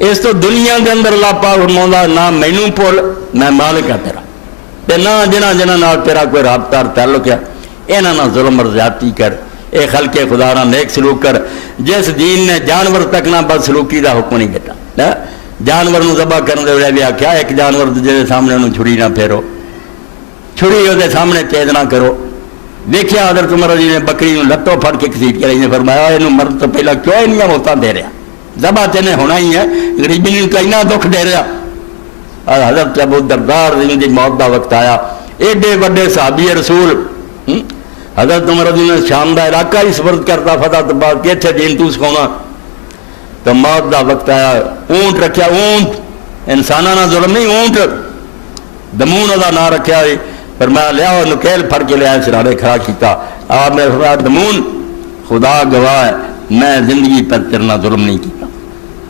اس تو دنیا کے اندر اللہ پاک فرماؤں نہ مینوں بھول میں مالک ہاں تیرا تے نہ جنہاں نال تیرا کوئی رابطہ اور تعلق ہے انہاں نال ظلم اور زیادتی کر اے خلق خدا نال نیک سلوک کر جس دین نے جانور تک نہ بد سلوکی دا حکم نہیں دیتا جانور نو ذبح کرنے دے ویلے بھی آکھیا ایک جانور دے سامنے انہوں چھری نہ پھیرو چھری وہ سامنے تیز نہ کرو دیکھیا حضرت عمر جی نے بکری نو لتوں پھڑ کے کسیٹ کے نے فرمایا انہوں مرد تو پہلا کیوں انہاں موتاں دے رہا ذبح تینے ہونا ہی ہے غریبی نے کہیں دکھ دے رہا اور حضرت ابو دردار دی موت دا وقت آیا ایڈے بڑے صحابی رسول حضرت عمر نے شام دا علاقہ ہی سپرد کرتا فتح تو بعد کہ اتنے دین تو سکھاؤنا تو موت دا وقت آیا اونٹ رکھیا اونٹ انساناں نہ ظلم نہیں اونٹ دمون دا نام رکھیا ہے فرمایا لیا نکیل پھڑ کے لیا سرانے کھڑا کیتا آپ نے فرمایا دمون خدا گواہ ہے میں زندگی پر تیرنا ظلم نہیں کیتا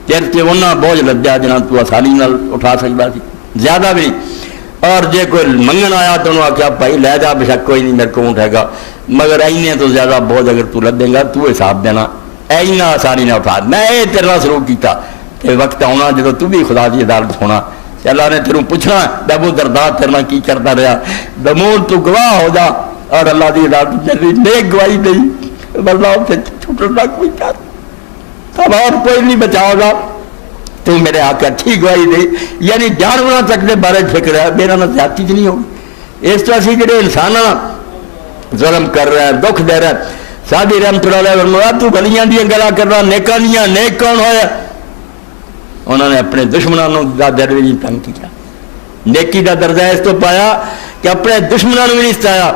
تیر کے انہاں بوجھ لدیا جنہاں تو آسانی نال اٹھا سکتا تھی زیادہ بھی اور جے کوئی منگن آیا تو انہوں آکھیا بھائی لے جا بشک کوئی نہیں میرے کو اونٹ ہے گا مگر اینے تو زیادہ بوجھ اگر تو لدیں گا تو حساب دینا اینا آسانی نہ اٹھا میں اے تیرنا سلوک کیتا کہ وقت آنا جدو تو بھی خدا دی عدالت ہونا اللہ نے تیروں پوچھنا ابو دردار تیرنا کی کرتا رہا دمون تو گواہ ہو جا اور اللہ دی عدالت جلدی نیک گواہی نہیں اللہ سے چھوٹنا کوئی کر تب اور کوئی نہیں بچاؤ گا تو میرے آقا ٹھیک گواہی دے یعنی جانوروں تک دے بارے فکر ہے میرا نہ زیادتی نہیں ہوگی اس طرح سے جڑے انسان ظلم کر رہا ہے دکھ دے رہا ہے سادی رحمت اللہ علیہ فرمایا تو بلیاں دیا گلا کر رہا نیکاں دیاں نیک کون ہویا انہوں نے اپنے دشمنوں دا درجہ نہیں تنگ کیا نیکی دا درجہ اس تو پایا کہ اپنے دشمنوں نے نہیں ستایا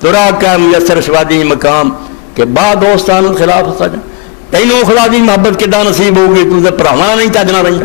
ترا کا میسر شوادی مقام کہ بعد دوستان خلاف ہو سکتا تینوں خدا دی محبت کدا نصیب ہوگی تو پراوانا نہیں چاہنا رہی